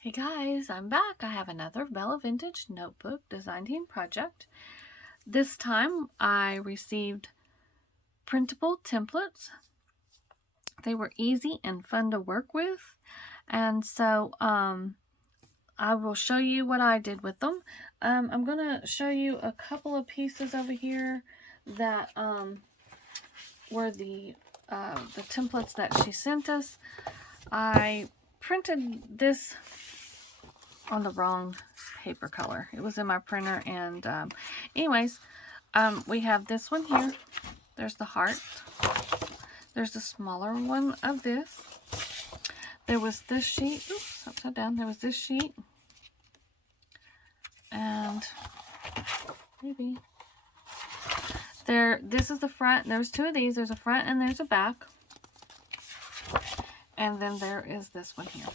Hey guys, I'm back. I have another Bella Vintage Notebook Design Team project. This time I received printable templates. They were easy and fun to work with, and so I will show you what I did with them. I'm going to show you a couple of pieces over here that were the templates that she sent us. I printed this on the wrong paper color. It was in my printer, and anyways, we have this one here. There's the heart. There's a smaller one of this. There was this sheet. Oops, upside down. There was this sheet. And maybe there, this is the front. There's two of these. There's a front and there's a back. And then there is this one here.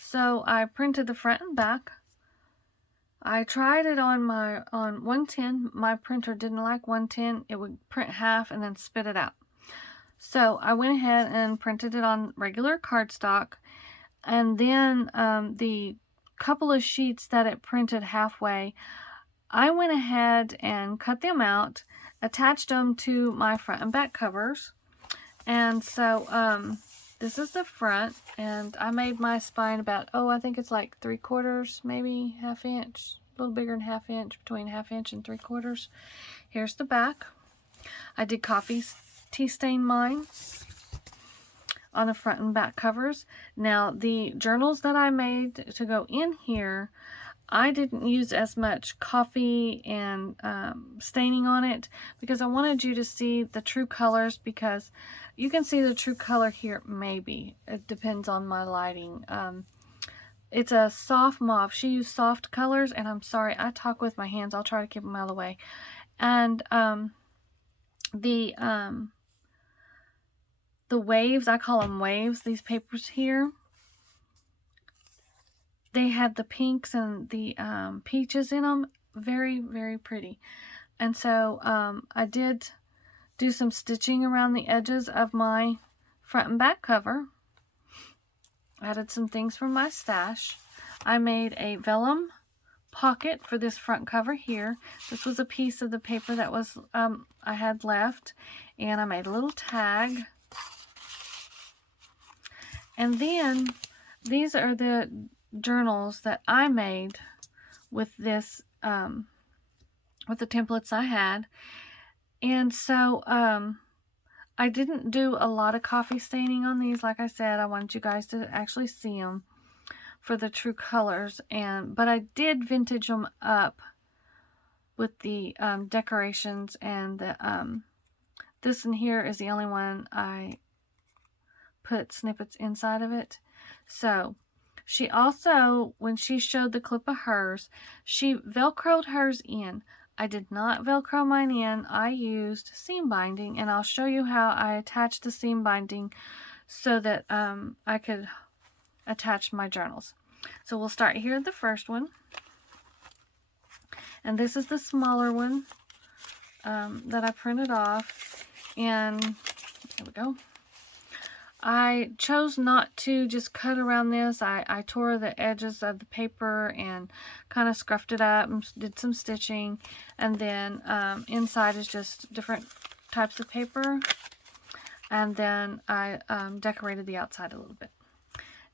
So I printed the front and back. I tried it on 110. My printer didn't like 110. It would print half and then spit it out. So I went ahead and printed it on regular cardstock, and then the couple of sheets that it printed halfway, I went ahead and cut them out, attached them to my front and back covers. And so this is the front, and I made my spine about, I think it's like 3/4, maybe ½ inch, a little bigger than ½ inch, between ½ inch and 3/4. Here's the back. I did coffee tea stain mine on the front and back covers. Now, the journals that I made to go in here, I didn't use as much coffee and staining on it because I wanted you to see the true colors, because you can see the true color here, maybe. It depends on my lighting. It's a soft mauve. She used soft colors, and I'm sorry, I talk with my hands. I'll try to keep them out of the way. And the waves, I call them waves, these papers here, they had the pinks and the peaches in them. Very, very pretty. And so I did do some stitching around the edges of my front and back cover. Added some things from my stash. I made a vellum pocket for this front cover here. This was a piece of the paper that was I had left, and I made a little tag. And then these are the journals that I made with this with the templates I had. And so I didn't do a lot of coffee staining on these. Like I said, I wanted you guys to actually see them for the true colors, but I did vintage them up with the decorations, and the this in here is the only one I put snippets inside of it. So she also, when she showed the clip of hers, she velcroed hers in. I did not velcro mine in. I used seam binding, and I'll show you how I attached the seam binding so that I could attach my journals. So we'll start here at the first one. And this is the smaller one that I printed off. And there we go. I chose not to just cut around this. I tore the edges of the paper and kind of scruffed it up and did some stitching. And then inside is just different types of paper. And then I decorated the outside a little bit.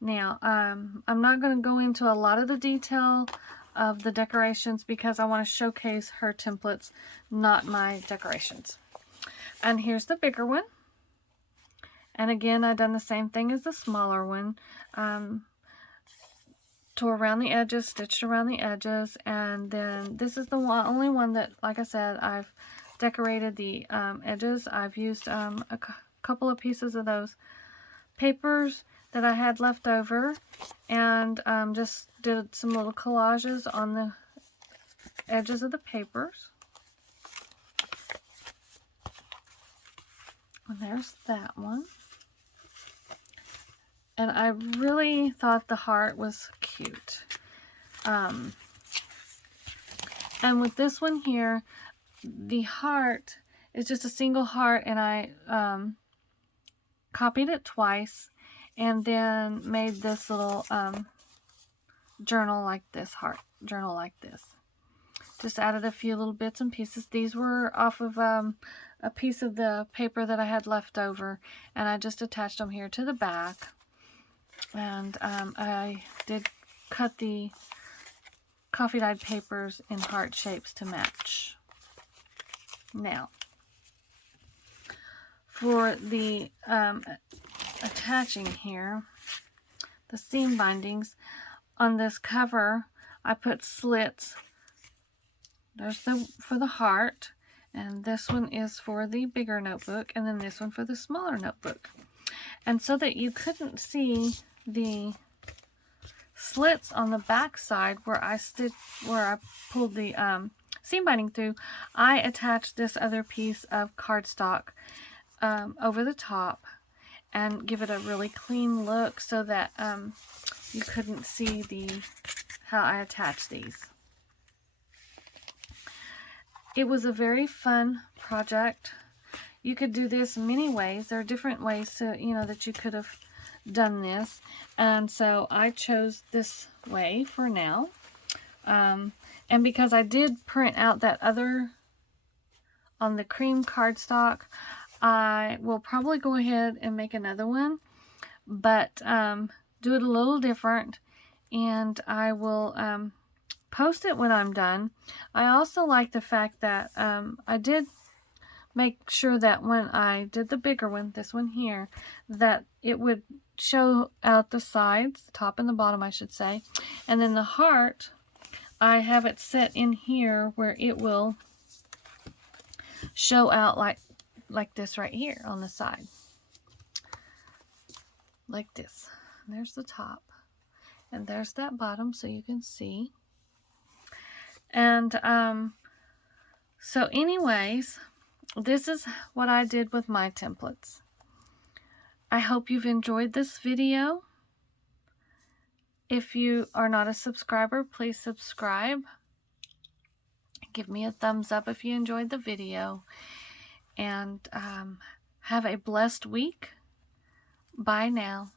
Now, I'm not going to go into a lot of the detail of the decorations because I want to showcase her templates, not my decorations. And here's the bigger one. And again, I've done the same thing as the smaller one. Tore around the edges, stitched around the edges, and then this is the only one that, like I said, I've decorated the edges. I've used a couple of pieces of those papers that I had left over, and just did some little collages on the edges of the papers. And there's that one. And I really thought the heart was cute. And with this one here, the heart is just a single heart, and I copied it twice, and then made this little journal like this, heart journal like this. Just added a few little bits and pieces. These were off of a piece of the paper that I had left over, and I just attached them here to the back. And I did cut the coffee dyed papers in heart shapes to match. Now, for the attaching here, the seam bindings, on this cover, I put slits. There's for the heart, and this one is for the bigger notebook, and then this one for the smaller notebook. And so that you couldn't see the slits on the back side where I pulled the seam binding through, I attached this other piece of cardstock over the top and give it a really clean look so that you couldn't see how I attach these. It was a very fun project. You could do this many ways. There are different ways to, that you could have done this. And so I chose this way for now. And because I did print out that other on the cream cardstock, I will probably go ahead and make another one, but do it a little different, and I will post it when I'm done. I also like the fact that I did make sure that when I did the bigger one, this one here, that it would show out the sides, the top and the bottom I should say, and then the heart, I have it set in here where it will show out like this right here on the side, like this. And there's the top, and there's that bottom, so you can see. And so anyways, this is what I did with my templates. I hope you've enjoyed this video. If you are not a subscriber, please subscribe. Give me a thumbs up if you enjoyed the video. And have a blessed week. Bye now.